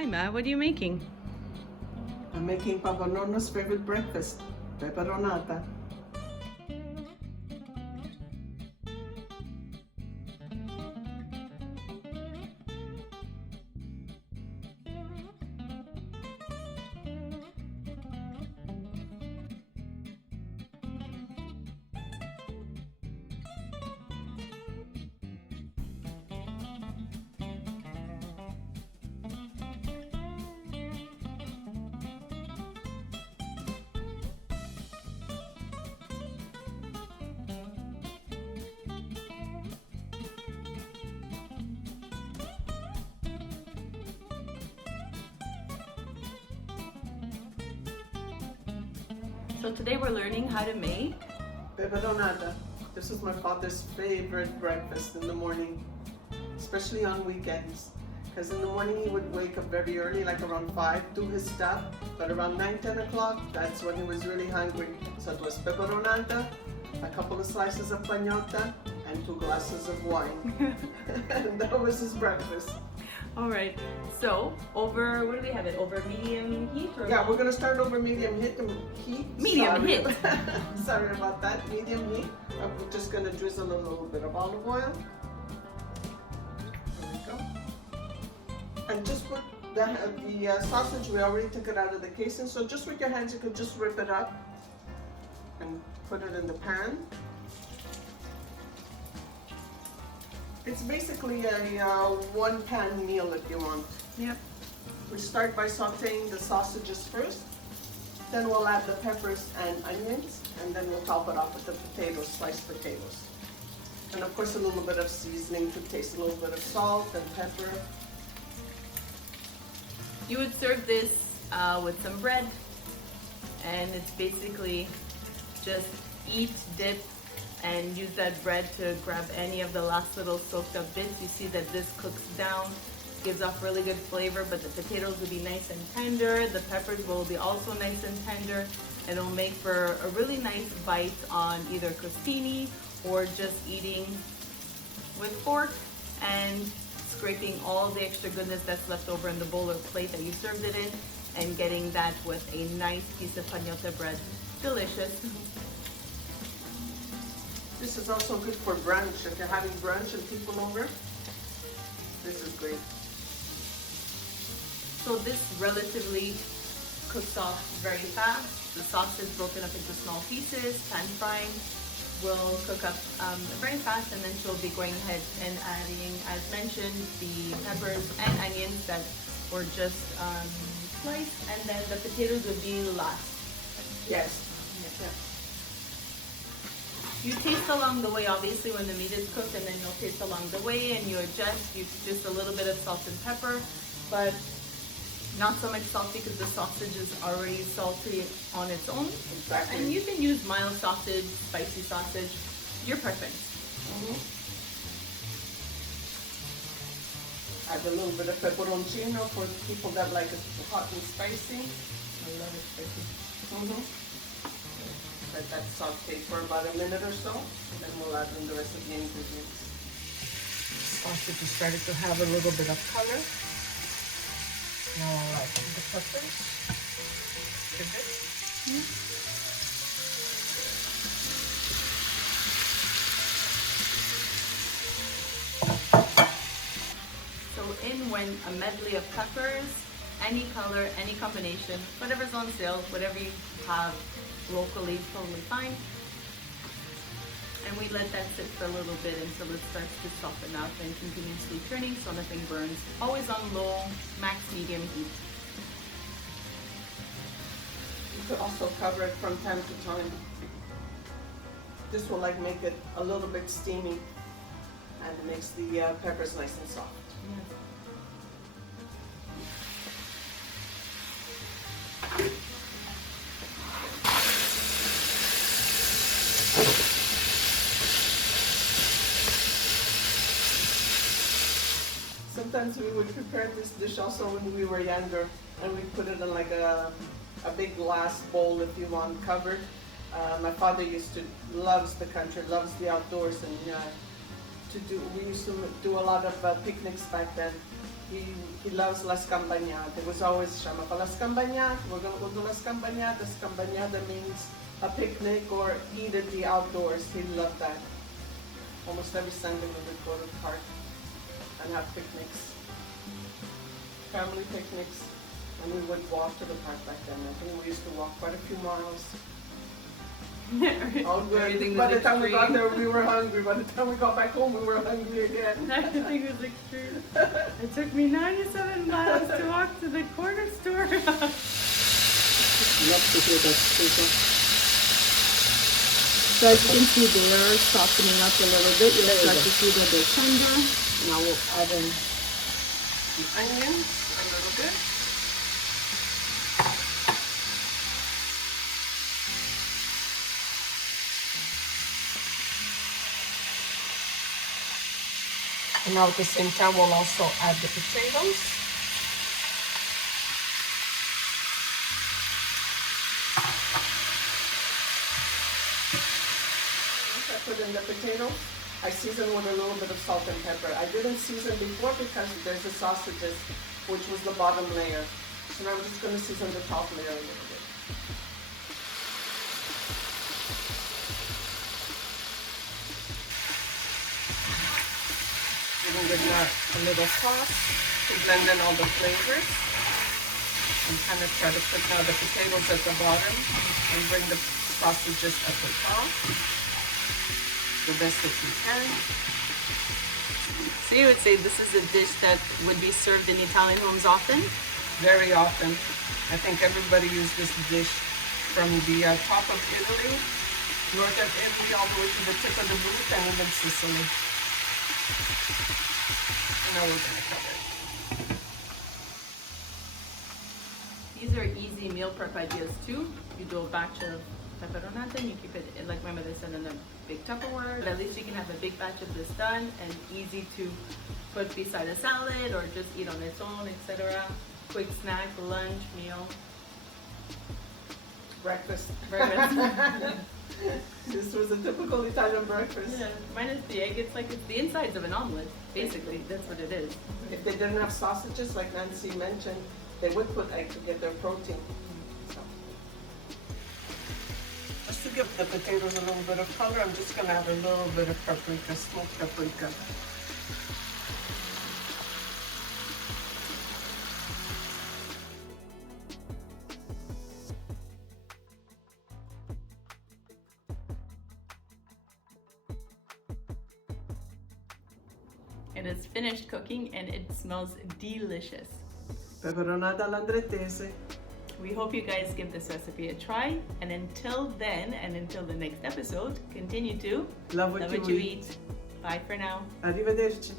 Hi Ma, what are you making? I'm making Papa Nono's favorite breakfast, Peperonata. So today we're learning how to make Peperonata. This is my father's favorite breakfast in the morning, especially on weekends. Because in the morning he would wake up very early, like around 5, do his stuff. But around 9, 10 o'clock, that's when he was really hungry. So it was Peperonata, a couple of slices of pañota, and 2 glasses of wine. And that was his breakfast. Alright, so over, what do we have it? Over medium heat? Or Yeah, we're going to start over medium heat. Medium heat. Sorry about that, medium heat. I'm just going to drizzle a little bit of olive oil. There we go. And just put the sausage, we already took it out of the casing, so just with your hands you could just rip it up and put it in the pan. It's basically a one-pan meal if you want. Yep. We start by sauteing the sausages first, then we'll add the peppers and onions, and then we'll top it off with the potatoes, sliced potatoes. And of course a little bit of seasoning to taste, a little bit of salt and pepper. You would serve this with some bread, and it's basically just eat, dip, and use that bread to grab any of the last little soaked up bits. You see that this cooks down, gives off really good flavor, but the potatoes will be nice and tender. The peppers will be also nice and tender, and it'll make for a really nice bite on either crostini or just eating with fork and scraping all the extra goodness that's left over in the bowl or plate that you served it in, and getting that with a nice piece of pañota bread. Delicious. This is also good for brunch. If you're having brunch and people over, this is great. So this relatively cooks off very fast. The sausage broken up into small pieces, pan frying, will cook up very fast, and then she'll be going ahead and adding, as mentioned, the peppers and onions that were just sliced, and then the potatoes would be last. Yes. Yeah. You taste along the way, obviously, when the meat is cooked, and then you'll taste along the way, and you adjust. You just a little bit of salt and pepper, but not so much salt because the sausage is already salty on its own. Exactly. And you can use mild sausage, spicy sausage, your preference. Add a little bit of peperoncino for people that like it hot and spicy. I love it spicy. Let that saute for about a minute or so, and then we'll add in the rest of the ingredients. Sausage has started to have a little bit of color. Now I'll add the peppers to this. So in went a medley of peppers, any color, any combination, whatever's on sale, whatever you have locally, totally fine. And we let that sit for a little bit until it starts to soften up, and continuously turning so nothing burns. Always on low, max medium heat. You could also cover it from time to time. This will make it a little bit steamy, and it makes the peppers nice and soft. Yeah. Sometimes we would prepare this dish also when we were younger, and we put it in like a big glass bowl, if you want, covered. My father loves the country, loves the outdoors, and we used to do a lot of picnics back then. he loves las campañadas. It was always chama para las campañadas. We're gonna go to las campañadas. Campañada means a picnic or eat at the outdoors. He loved that. Almost every Sunday we would go to the park and have picnics, family picnics, and we would walk to the park back then. I think we used to walk quite a few miles. All good. By the time we got there, we were hungry. By the time we got back home, we were hungry again. Everything was extreme. It took me 97 miles to walk to the corner store. Love to hear that, Susan. So as you can see, they are softening up a little bit. You'll start to see that they're tender. Now we'll add in the onions a little bit. And now at the same time, we'll also add the potatoes. Once I put in the potatoes, I season with a little bit of salt and pepper. I didn't season before because there's the sausages, which was the bottom layer. So now I'm just going to season the top layer a little bit. Giving it a little sauce to blend in all the flavors. And kind of try to put now the potatoes at the bottom and bring the sausages at the top. The best that you can. So you would say this is a dish that would be served in Italian homes often? Very often. I think everybody uses this dish from the top of Italy, north of Italy, all the way to the tip of the boot, and even Sicily. And now we're going to cover it. These are easy meal prep ideas too. You do a batch of peperonata and you keep it, like my mother said, in a big Tupperware. At least you can have a big batch of this done and easy to put beside a salad or just eat on its own, etc. Quick snack, lunch, meal. Breakfast. Breakfast. This was a typical Italian breakfast. Yeah, minus the egg, it's the insides of an omelet, basically. That's what it is. If they didn't have sausages, like Nancy mentioned, they would put egg to get their protein. So. Just to give the potatoes a little bit of color, I'm just going to add a little bit of paprika, smoked paprika. It is finished cooking and it smells delicious. Peperonata all'andrettese. We hope you guys give this recipe a try, and until then, and until the next episode, continue to Love what you eat. Bye for now. Arrivederci.